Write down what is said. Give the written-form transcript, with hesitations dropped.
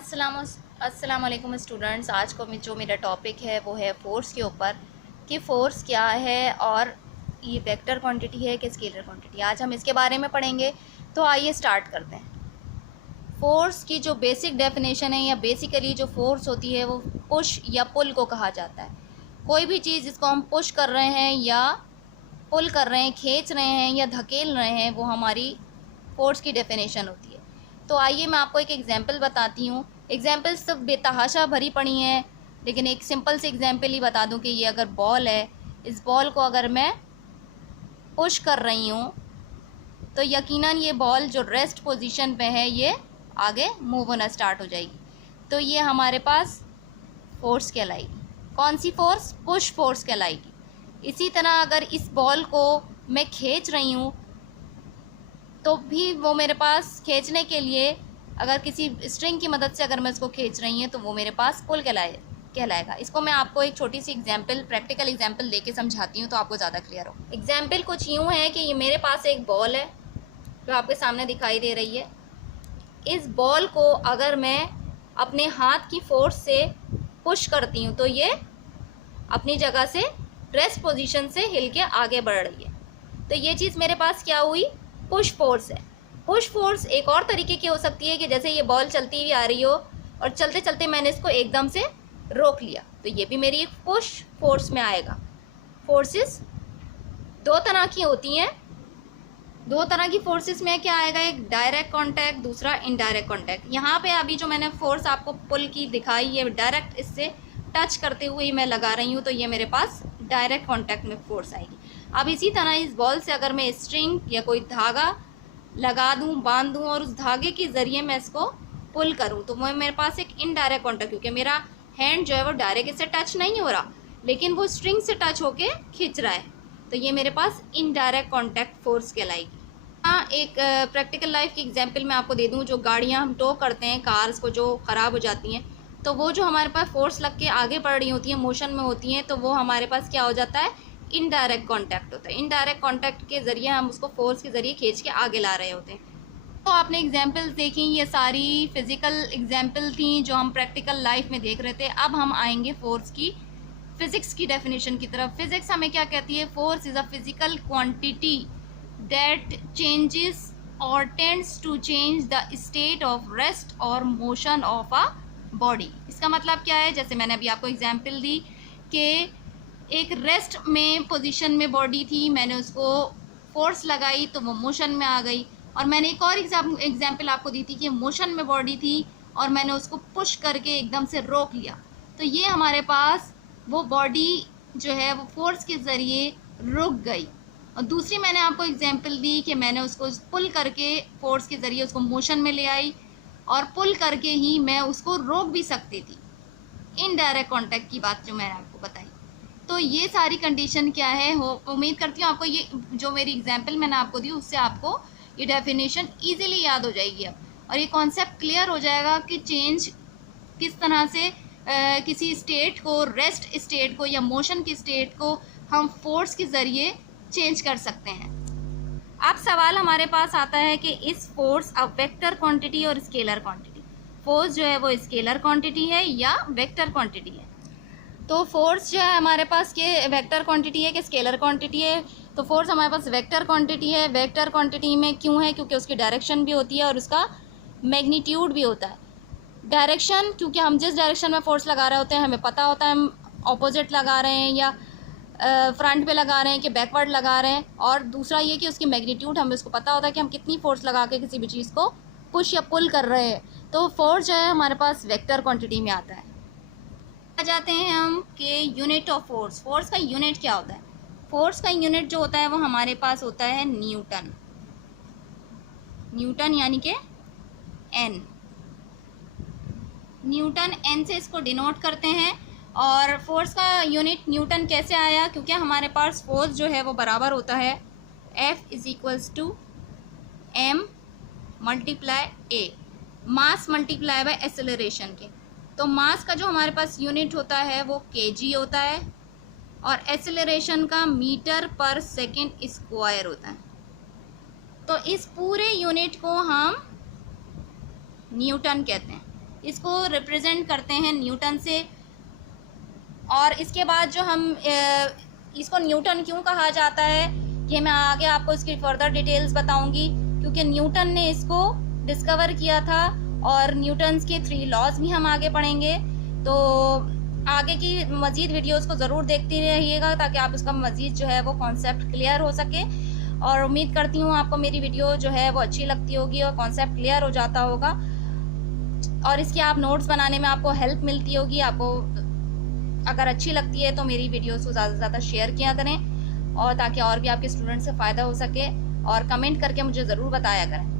अस्सलाम वालेकुम स्टूडेंट्स। आज को जो मेरा टॉपिक है वो है फ़ोर्स के ऊपर कि फ़ोर्स क्या है और ये वेक्टर क्वांटिटी है कि स्केलर क्वांटिटी। आज हम इसके बारे में पढ़ेंगे। तो आइए स्टार्ट करते हैं। फ़ोर्स की जो बेसिक डेफिनेशन है या बेसिकली जो फ़ोर्स होती है वो पुश या पुल को कहा जाता है। कोई भी चीज़ जिसको हम पुश कर रहे हैं या पुल कर रहे हैं, खींच रहे हैं या धकेल रहे हैं, वो हमारी फ़ोर्स की डेफिनेशन होती है। तो आइए मैं आपको एक एग्जांपल बताती हूँ। एग्जांपल्स सब बेतहाशा भरी पड़ी हैं, लेकिन एक सिंपल से एग्जांपल ही बता दूँ कि ये अगर बॉल है, इस बॉल को अगर मैं पुश कर रही हूँ तो यकीनन ये बॉल जो रेस्ट पोजीशन पे है ये आगे मूव होना स्टार्ट हो जाएगी। तो ये हमारे पास फोर्स कहलाएगी। कौन सी फोर्स? पुश फोर्स कहलाएगी। इसी तरह अगर इस बॉल को मैं खींच रही हूँ तो भी वो मेरे पास खींचने के लिए अगर किसी स्ट्रिंग की मदद से अगर मैं इसको खींच रही हूँ तो वो मेरे पास पुल कहलाएगा। इसको मैं आपको एक छोटी सी एग्जांपल, प्रैक्टिकल एग्जांपल देके समझाती हूँ तो आपको ज़्यादा क्लियर हो। एग्जांपल कुछ यूँ है कि ये मेरे पास एक बॉल है जो आपके सामने दिखाई दे रही है। इस बॉल को अगर मैं अपने हाथ की फोर्स से पुश करती हूँ तो ये अपनी जगह से रेस्ट पोजीशन से हिल के आगे बढ़ रही है। तो ये चीज़ मेरे पास क्या हुई? पुश फोर्स है। पुश फोर्स एक और तरीके की हो सकती है कि जैसे ये बॉल चलती हुई आ रही हो और चलते चलते मैंने इसको एकदम से रोक लिया, तो ये भी मेरी एक पुश फोर्स में आएगा। फोर्सेस दो तरह की होती हैं। दो तरह की फोर्सेस में क्या आएगा? एक डायरेक्ट कांटेक्ट, दूसरा इनडायरेक्ट कांटेक्ट। यहाँ पे अभी जो मैंने फोर्स आपको पुल की दिखाई, ये डायरेक्ट इससे टच करते हुए मैं लगा रही हूँ, तो ये मेरे पास डायरेक्ट कांटेक्ट में फोर्स आएगी। अब इसी तरह इस बॉल से अगर मैं स्ट्रिंग या कोई धागा लगा दूँ, बांध दूँ और उस धागे के ज़रिए मैं इसको पुल करूँ तो वो मेरे पास एक इनडायरेक्ट कांटेक्ट, क्योंकि मेरा हैंड जो है वो डायरेक्ट इससे टच नहीं हो रहा लेकिन वो स्ट्रिंग से टच होके खींच रहा है, तो ये मेरे पास इनडायरेक्ट कांटेक्ट फोर्स कहलाएगी। हाँ, एक प्रैक्टिकल लाइफ की एग्जांपल मैं आपको दे दूँ। जो गाड़ियाँ हम टो करते हैं, कार्स को जो ख़राब हो जाती हैं, तो वो जो हमारे पास फोर्स लग के आगे बढ़ रही होती हैं, मोशन में होती हैं, तो वो हमारे पास क्या हो जाता है? इनडायरेक्ट कांटेक्ट होता है। इनडायरेक्ट कांटेक्ट के ज़रिए हम उसको फोर्स के ज़रिए खींच के आगे ला रहे होते हैं। तो आपने एग्जांपल्स देखी, ये सारी फिज़िकल एग्जांपल थी जो हम प्रैक्टिकल लाइफ में देख रहे थे। अब हम आएंगे फोर्स की फिज़िक्स की डेफिनेशन की तरफ। फिज़िक्स हमें क्या कहती है? Force is a physical quantity that changes or tends to change the state of rest or motion of a body। इसका मतलब क्या है? जैसे मैंने अभी आपको एग्जांपल दी कि एक रेस्ट में पोजीशन में बॉडी थी, मैंने उसको फोर्स लगाई तो वो मोशन में आ गई। और मैंने एक और एग्जांपल आपको दी थी कि मोशन में बॉडी थी और मैंने उसको पुश करके एकदम से रोक लिया, तो ये हमारे पास वो बॉडी जो है वो फोर्स के ज़रिए रुक गई। और दूसरी मैंने आपको एग्जांपल दी कि मैंने उसको पुल करके फोर्स के ज़रिए उसको मोशन में ले आई और पुल करके ही मैं उसको रोक भी सकती थी। इनडायरेक्ट कांटेक्ट की बात जो मैंने आपको बताई। तो ये सारी कंडीशन क्या है, उम्मीद करती हूँ आपको ये जो मेरी एग्जांपल मैंने आपको दी उससे आपको ये डेफिनेशन ईजिली याद हो जाएगी अब, और ये कॉन्सेप्ट क्लियर हो जाएगा कि चेंज किस तरह से किसी स्टेट को, रेस्ट स्टेट को या मोशन की स्टेट को हम फोर्स के ज़रिए चेंज कर सकते हैं। अब सवाल हमारे पास आता है कि इस फोर्स अब वेक्टर क्वांटिटी और स्केलर क्वांटिटी। फोर्स जो है वो स्केलर क्वांटिटी है या वेक्टर क्वांटिटी है? तो फोर्स जो है हमारे पास के वेक्टर क्वांटिटी है कि स्केलर क्वांटिटी है? तो फोर्स हमारे पास वेक्टर क्वांटिटी है। वेक्टर क्वांटिटी में क्यों है? क्योंकि उसकी डायरेक्शन भी होती है और उसका मैग्नीट्यूड भी होता है। डायरेक्शन, क्योंकि हम जिस डायरेक्शन में फोर्स लगा रहे होते हैं हमें पता होता है हम ऑपोजिट लगा रहे हैं या फ्रंट पे लगा रहे हैं कि बैकवर्ड लगा रहे हैं। और दूसरा ये कि उसकी मैग्नीट्यूड हमें उसको पता होता है कि हम कितनी फोर्स लगा के किसी भी चीज़ को पुश या पुल कर रहे हैं। तो फोर्स जो है हमारे पास वेक्टर क्वांटिटी में आता है। आ जाते हैं हम कि यूनिट ऑफ फोर्स। फोर्स का यूनिट क्या होता है? फोर्स का यूनिट जो होता है वो हमारे पास होता है न्यूटन। न्यूटन यानी कि एन। न्यूटन एन से इसको डिनोट करते हैं। और फोर्स का यूनिट न्यूटन कैसे आया? क्योंकि हमारे पास फोर्स जो है वो बराबर होता है F = m multiply a, mass multiply by acceleration के। तो मास का जो हमारे पास यूनिट होता है वो kg होता है और एक्सेलरेशन का मीटर पर सेकेंड स्क्वायर होता है। तो इस पूरे यूनिट को हम न्यूटन कहते हैं। इसको रिप्रेजेंट करते हैं न्यूटन से। और इसके बाद जो हम इसको न्यूटन क्यों कहा जाता है ये मैं आगे आपको इसकी फर्दर डिटेल्स बताऊंगी, क्योंकि न्यूटन ने इसको डिस्कवर किया था। और न्यूटन्स के 3 लॉज भी हम आगे पढ़ेंगे। तो आगे की मज़ीद वीडियोस को ज़रूर देखते रहिएगा ताकि आप इसका मज़ीद जो है वो कॉन्सेप्ट क्लियर हो सके। और उम्मीद करती हूँ आपको मेरी वीडियो जो है वो अच्छी लगती होगी और कॉन्सेप्ट क्लियर हो जाता होगा, और इसकी आप नोट्स बनाने में आपको हेल्प मिलती होगी। आपको अगर अच्छी लगती है तो मेरी वीडियोस को ज़्यादा से ज़्यादा शेयर किया करें, और ताकि और भी आपके स्टूडेंट से फ़ायदा हो सके। और कमेंट करके मुझे ज़रूर बताया करें।